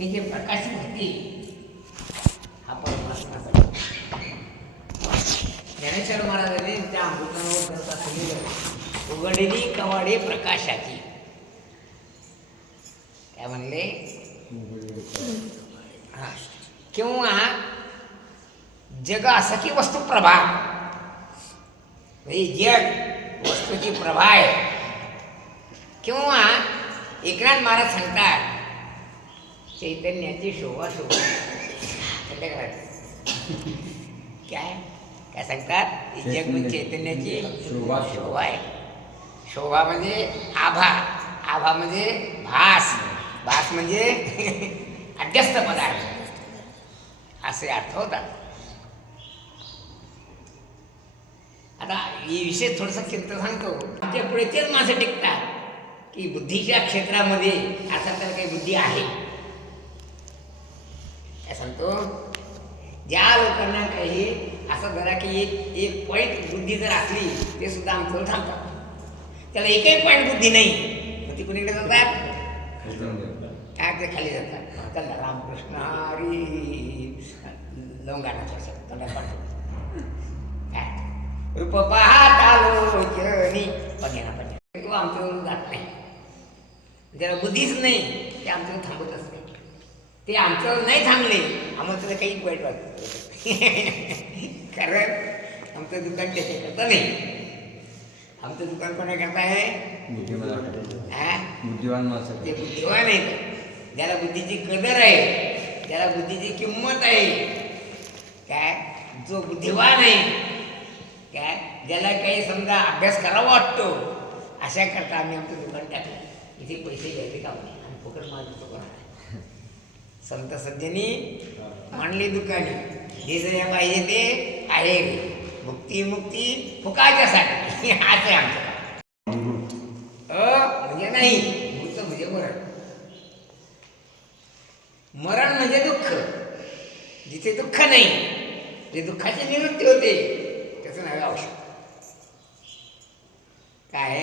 हे जे प्रकाश मूर्ती हा परमात्मा ज्ञानेश्वर महाराजांनी त्या अमृतावर ग्रंथ असलेली उघडलेली कवाडे प्रकाशाची काय म्हणले हा किंवा जग असं की वस्तू प्रभा जग वस्तूची प्रभा आहे किंवा एकनाथ महाराज सांगतात चैतन्याची शोभा शोभा काय काय सांगतात जग म्हणजे चैतन्याची शोभा शोभा आहे. शोभा म्हणजे आभा, आभा म्हणजे भास, भास म्हणजे अध्यस्त पदार्थ असे अर्थ होतात. आता ही विषय थोडंसं चिंता सांगतो. आमच्या पुढे तेच माणसं टिकतात की बुद्धीच्या क्षेत्रामध्ये असा तर काही बुद्धी आहे काय सांगतो. ज्या लोकांना काही असं जरा की एक पॉईंट बुद्धी जर असली ते सुद्धा आमचं थांबतात. त्याला एकही पॉईंट बुद्धी नाही मग ती कुणीकडे जातात काय ते खाली जातात. त्यांना रामकृष्ण हरी लोंगानाच्या तोंडात पाठवतो काय रूप पाहत आलो जनी पगेना पगेना तो आमच्यावरून जात नाही. ज्याला बुद्धीच नाही ते आमच्यावर थांबतच नाही. ते आमच्यावर नाही थांबले आम्हाला त्याला काही वाईट वाटतं कारण आमचं दुकान त्याच्याकरता नाही. आमचं दुकान कोणाकरता आहे बुद्धिवान माणसं. ते बुद्धिवान आहे ज्याला बुद्धीची कदर आहे, ज्याला बुद्धीची किंमत आहे काय, जो बुद्धिवान आहे काय, ज्याला काही समजा अभ्यास करावा वाटतो अशा करता आम्ही आमचं दुकान टाकलं. इथे पैसे घ्यायचे काम नाही आणि फुकट माझं दुकान आहे. संत सज्जनी मांडली दुकानी जे जर पाहिजे ते आहे. मुक्ती मुक्ती फुकाच्यासाठी हाच आहे आमचं. म्हणजे नाही मृत म्हणजे मरण. मरण म्हणजे दुःख. जिथे दुःख नाही जे दुःखाची निवृत्ती होते त्याचं नाव औषध. काय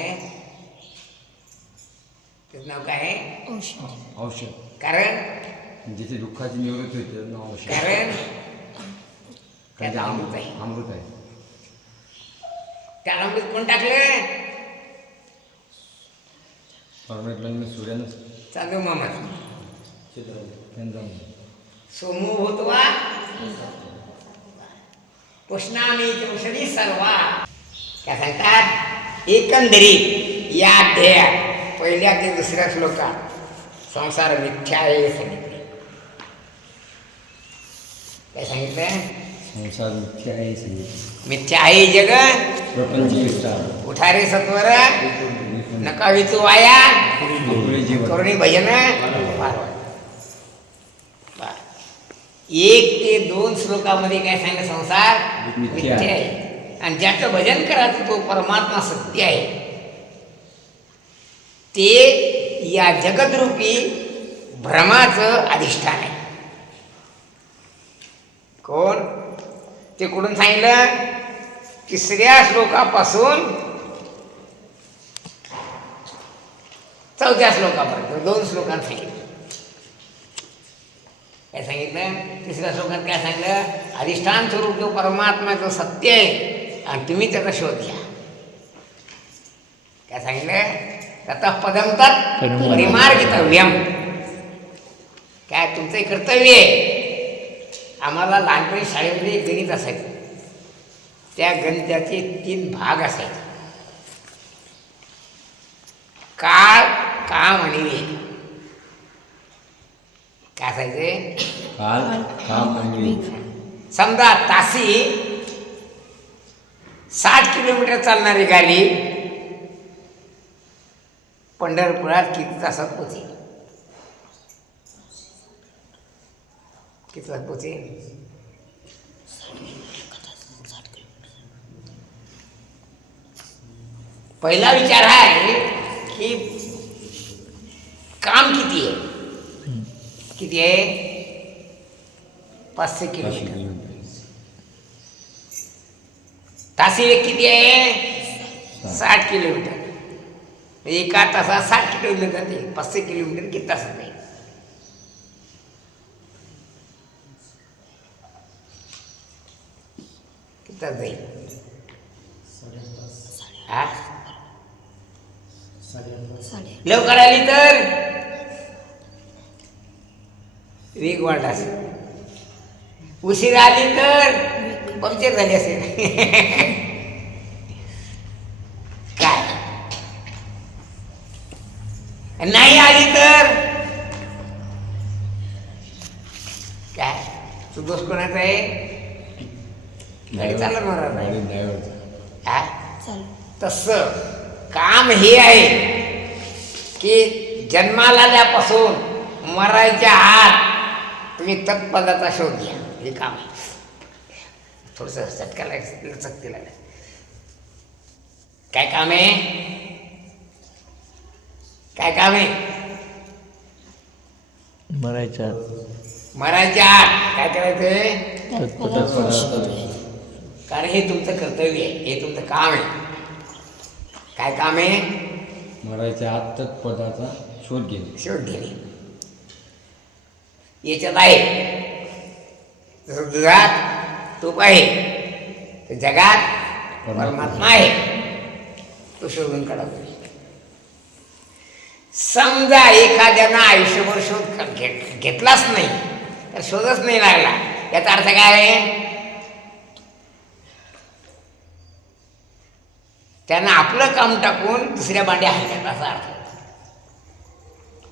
त्याचं नाव काय आहे औषध. औषध कारण जिथे दुःखाची निवृत्ती होते त्याचं नाव औषध. कारण त्याचं अमृत आहे. अमृत आहे. त्याला अमृत कोण टाकलं परमेश्वराने सूर्यानं चालू मामा सोमू भूतवा पुष्णामी चौषधी सर्वा काय सांगतात. एकंदरीत या अध्यायात पहिल्या ते दुसऱ्या श्लोकात संसार मिथ्या आहे सांगितले. काय सांगितलं संसार मिथ्या आहे सांगितलं. मिथ्या आहे जग प्रपंच विस्तार उठारे सत्वर नका विचू वाया करुणी भजन. एक ते 2 श्लोकामध्ये काय सांगितलं संसार मिथ्या आहे आणि ज्याचं भजन करायचं तो परमात्मा सत्य आहे. ते या जगदरूपी भ्रमाचं अधिष्ठान आहे. कोण ते कुठून सांगितलं 3ऱ्या श्लोकापासून 4थ्या श्लोकापर्यंत 2 श्लोकांत सांगितलं. काय सांगितलं 3ऱ्या श्लोकात काय सांगितलं अधिष्ठान स्वरूप जो परमात्म्याचं सत्य आहे आणि तुम्ही त्याचा शोध घ्या. काय सांगितलं ततः पदम तत् परिमार्गितव्यम. काय तुमचं कर्तव्य आहे. आम्हाला लहानपणी शाळेमध्ये गणित असायचं. त्या गणिताचे 3 भाग असायचे काळ काम आणि वेग. काय असायचे काल काम आणि वेग. समजा तासी 60 किलोमीटर चालणारी गाडी पंढरपुरात किती तासात पोचेल. किती तासात पोचेल पहिला विचार हा आहे की काम किती आहे. किती आहे 500 किलोमीटर. तासी वेग किती आहे 60 किलोमीटर. एका तासात 60 किलोमीटर जाते. 500 किलोमीटर किती तासात आहे. तास जाईल. हा लवकर आली तर वेग वाढला असेल, उशीर आली तर पंक्चर झाली असेल. काय नाही आली तर काय तू दोष कोणाचा आहे? गाडी चालत मारा गाडी ड्रायव्हरचा. हा तसं काम हे आहे की जन्माला आल्यापासून मरायच्या आत तुम्ही तत्पदाचा शोध घ्या. हे काम आहे. थोडंसं चटका लागेल, चकती लागेल. काय काम आहे? काय काम आहे? मरायच्या मरायच्या आत काय करायचंय? तत्पदाचा कारण हे तुमचं कर्तव्य आहे, हे तुमचं काम आहे. काय काम आहे? मरायच्या आत पदाचा शोध घेणे. शोध घेणे. याच्यात आहे जसं दुधात तूप आहे, तर जगात परमात्मा आहे, तो शोधून काढा तुम्ही. समजा एखाद्यानं आयुष्यभर शोध घेतलाच नाही, तर शोधच नाही लागला, याचा अर्थ काय आहे? त्यानं आपलं काम टाकून दुसऱ्या भांड्या हातात असा अर्थ.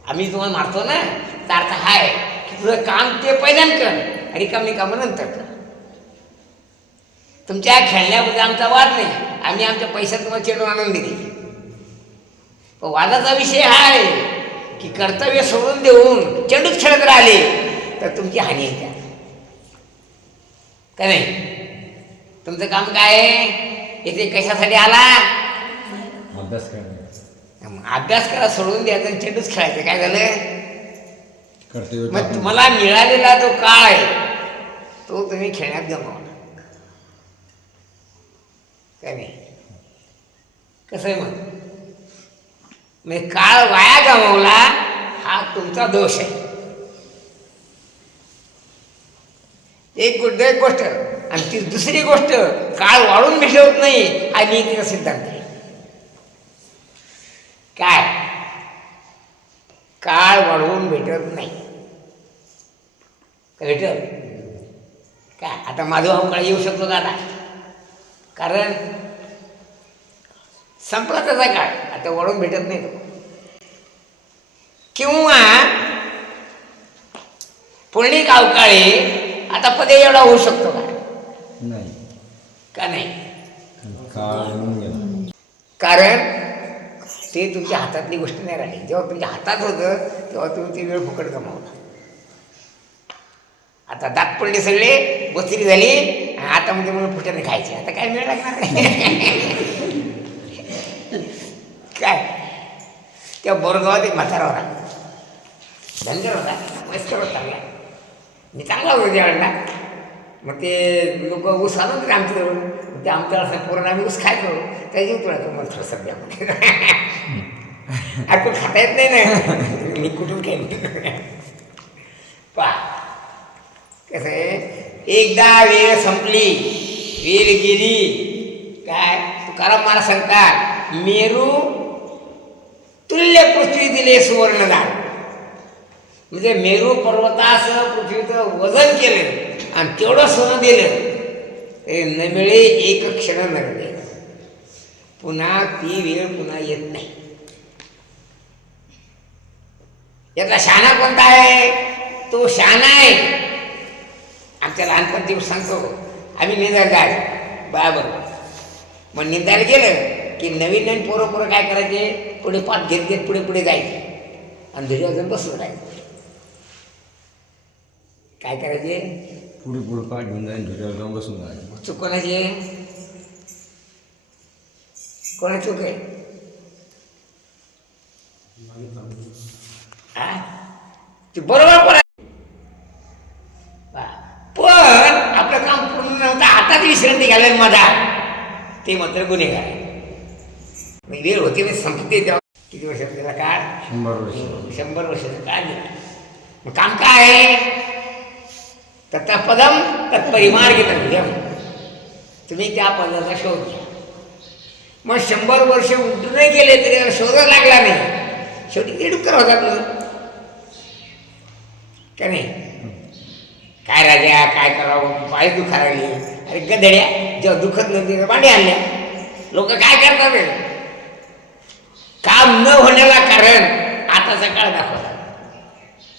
आम्ही तुम्हाला मारतो ना, तर अर्थ हा आहे की तुझं काम ते पहिल्यांदा कर आणि कमी कामं नंतर कर. तुमच्या खेळण्याबद्दल आमचा वाद नाही, आम्ही आमच्या पैशात तुम्हाला चेडून आणून दिली. पण वादाचा विषय हा आहे की कर्तव्य सोडून देऊन चेंडूच खेळत राहिले तर तुमची हानी आहे. का नाही? तुमचं काम काय आहे? इथे कशासाठी आला? अभ्यास करणे. अभ्यास करा सोडून द्यायचा आणि चेंडूच खेळायचं. काय झालं? कर्तव्य मग तुम्हाला मिळालेला जो काळ आहे तो तुम्ही खेळण्यात गमावला. काय नाही? कसं आहे मग? म्हणजे काळ वाया गमावला हा तुमचा दोष आहे. एक गोष्ट आणि ती दुसरी गोष्ट, काळ वाढून भेटत नाही हा नीतीचा सिद्धांत आहे. काय? काळ वाढवून भेटत नाही. का भेटल? काय आता माधवभाऊ काळ येऊ शकतो का आता? कारण संपला त्याचा काळ, आता वाढवून भेटत नाही तो. किंवा पुर्णिक अवकाळी आता पदे एवढा होऊ शकतो का? नाही. का नाही? काळ येऊन गेला. कारण ते तुमच्या हातातली गोष्ट नाही राहिली. जेव्हा तुमच्या हातात होतं तेव्हा तुम्ही ती वेळ फुकट गमावला. आता दात पडले सगळे, बसरी झाली आणि आता म्हणजे मला फुट्याने खायचे. आता काय वेळ लागणार नाही. काय त्या बोरगावात एक म्हातारा होता, धनगर होता, वयस्कर होता, चांगला. मी चांगला होतो त्यावेळेला. मग ते लोक ऊस आणून होते आमच्याजवळ. ते आमच्या असं पोरांना आम्ही ऊस खायचो. त्याची तुला मला थोडं सध्या अरे पण खाता येत नाही ना, मी कुठून खाईन. पा कसं आहे, एकदा वेळ संपली, वेळ गेली. काय तुकाराम महाराज सांगतात, मेरू तुल्य पृथ्वी दिले सुवर्णदान. म्हणजे मेरू पर्वतासह पृथ्वीचं वजन केलं आणि तेवढं सोनं दिलं ते न मिळे एक क्षण नरले. पुन्हा ती वेळ पुन्हा येत नाही. यातला शहाणा कोणता आहे? तो शहाणा आहे. आमच्या लहानपणी सांगतो, आम्ही निंदायला जायचो बरोबर. मग निंदायला गेलं की नवीन नवीन पोरं काय करायचे, पुढे पाठ घेत घेत पुढे पुढे जायचे आणि घरी अजून बसून राहायचे. काय करायचे? पुढे पुढे पाठ घेऊन जाईन, झुल्यावर जाऊन बसून जायचं. चूक कोणाची आहे? कोणा चूक आहे? हा ते बरोबर पण आपलं काम पूर्ण नव्हतं, हातात विश्रांती घालायला माझा, ते मात्र गुन्हेगार आहे. वेळ होती मी संपते तेव्हा. किती वर्ष त्याला काळ? 100 वर्ष. 100 वर्षाचं काळ दिला. मग काम काय आहे? तत्पदम तत्परिमार्गितव्यम. तुम्ही त्या पदाचा शोध घ्या. मग 100 वर्ष उलटूनही गेले तरी त्याला शोधच लागला नाही. शेवटी ते डुक्कर होतात ना का नाही. काय राजा काय करावं, पाय दुखा लागली. अरे गधड्या, जेव्हा दुखत नव्हती भांडी आणल्या. लोक काय करतात रे, काम न होण्याला कारण आताचा काळ दाखवला,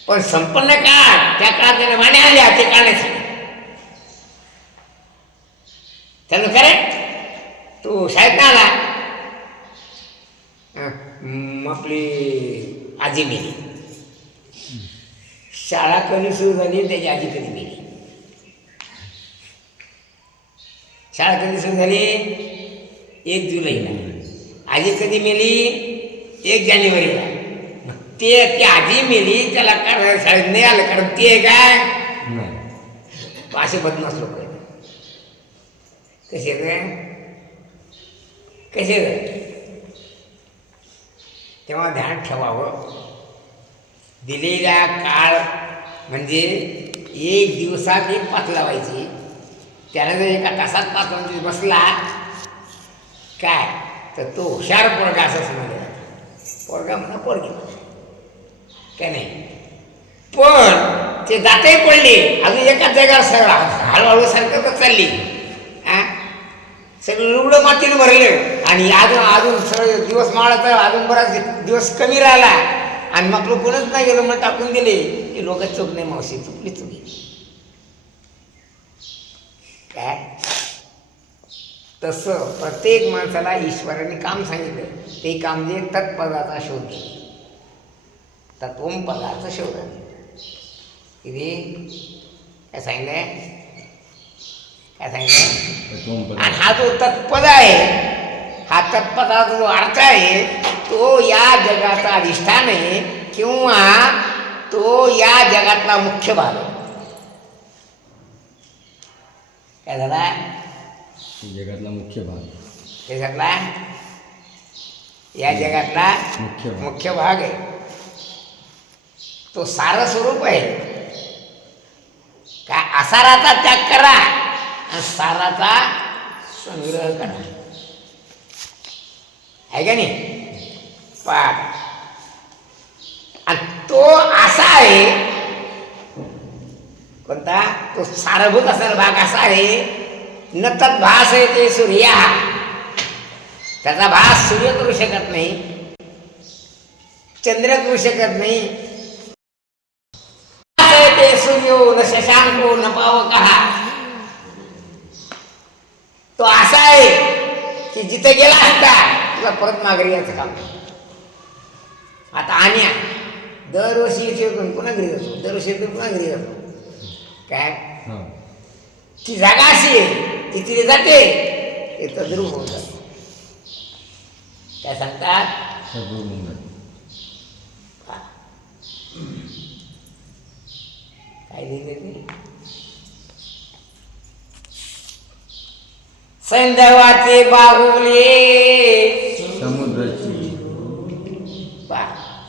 पण संपन्न काळ त्या काळात त्याने भांडी आणल्या ते काळ नाही सांगितलं. त्यानं खरे तू शाळेत ना आला, आपली आजी मेली. शाळा कधी सुरू झाली, त्याची आजी कधी मेली. शाळा कधी सुरू झाली, 1 जुलैला. आजी कधी मेली, 1 जानेवारीला. ती आजी मेली, त्याला कारण शाळेत नाही आलं, कारण ते काय असे बदमाश लोक आहेत. कसे तेव्हा ध्यान ठेवावं. दिलेला काळ म्हणजे 1 दिवसात 1 पाच लावायची. त्याला जर 1 तासात 5 म्हणजे बसला काय तर तो हुशार पोरगा असं समजला जातो. पोरगा म्हणा पोरगी काय नाही. पण ते दातही पडले, अजून एकाच जागेवर सरळ हळूहळू सरकतच चालली. सगळं लुगडं मातीने भरलं आणि अजून सगळं दिवस मावळा तर अजून बराच दिवस कमी राहिला आणि मग कोणच नाही गेलं, मग टाकून दिले की लोक चूक नाही, मावशी चुकली चुकी काय. तसं प्रत्येक माणसाला ईश्वराने काम सांगितलं, ते काम जे तत्पदाचा शोध घे, तत्वम पदार्थ शोध. किती काय सांगितलंय, काय सांगितलं. आणि हा जो तत्पद आहे, हा तत्पदाचा जो अर्थ आहे तो या जगाचा अधिष्ठान आहे किंवा तो या जगातला मुख्य भाग आहे. काय झाला, जगातला मुख्य भाग, जगातला या जगातला मुख्य भाग आहे. तो सार स्वरूप आहे. काय असाराचा त्याग करा आणि साराचा संग्रह करा, आहे का नाही. पाठ आणि तो असा आहे कोणता, तो सारभूत असणारा भाग असा आहे. न तत् भास आहे ते सूर्य, त्याचा भास सूर्य करू शकत नाही, चंद्र करू शकत नाही. ते सूर्यो न शशांको न पावकः, तो असा आहे की जिथे गेला असता तुला परत माघारी यायचं काम. आता आण्या दरवर्षी येतो, पुन्हा घरी जातो, दरवर्षी येतो पुन्हा घरी जातो. काय ती जागा अशी आहे ती तिथे जाते, ते तद्रूप होऊन जातं. काय सांगतात, काय लिहिले ते, सैंधवाचे बाहुले समुद्राची.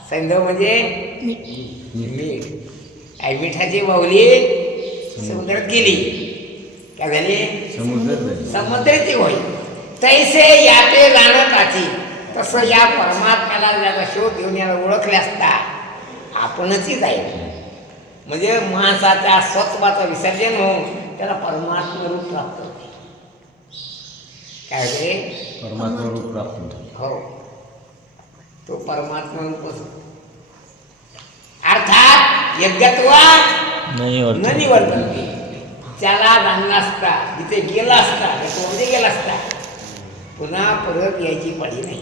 सैंधव म्हणजे मीठ. काय मिठाची बाहुली समुद्रात गेली, काय झाली, समुद्राची होईल. तैसे याते जाणताची, तसं या परमात्म्याला ज्याचा शोध घेऊन याला ओळखले असता आपणच जाईल. म्हणजे माणसाच्या स्वत्वाचं विसर्जन होऊन त्याला परमात्म रूप प्राप्त होते. काय होते, परमात्मा रूप प्राप्त होते. हो, तो परमात्मा रूपच. अर्थात यज्ञत्वा न निवर्तन्ते, त्याला जाणला असता, जिथे गेला असता, त्याच्यामध्ये गेला असता, पुन्हा परत यायची पडी नाही.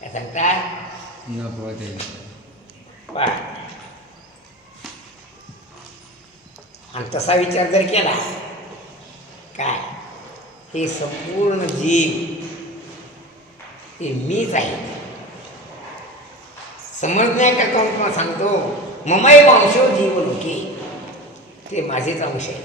काय सांगतात, आणि तसा विचार जर केला, काय हे संपूर्ण जीव हे मीच आहे समजण्याकरता तुम्हाला सांगतो. ममैव अंशो जीव लोके, ते माझेच अंश आहे.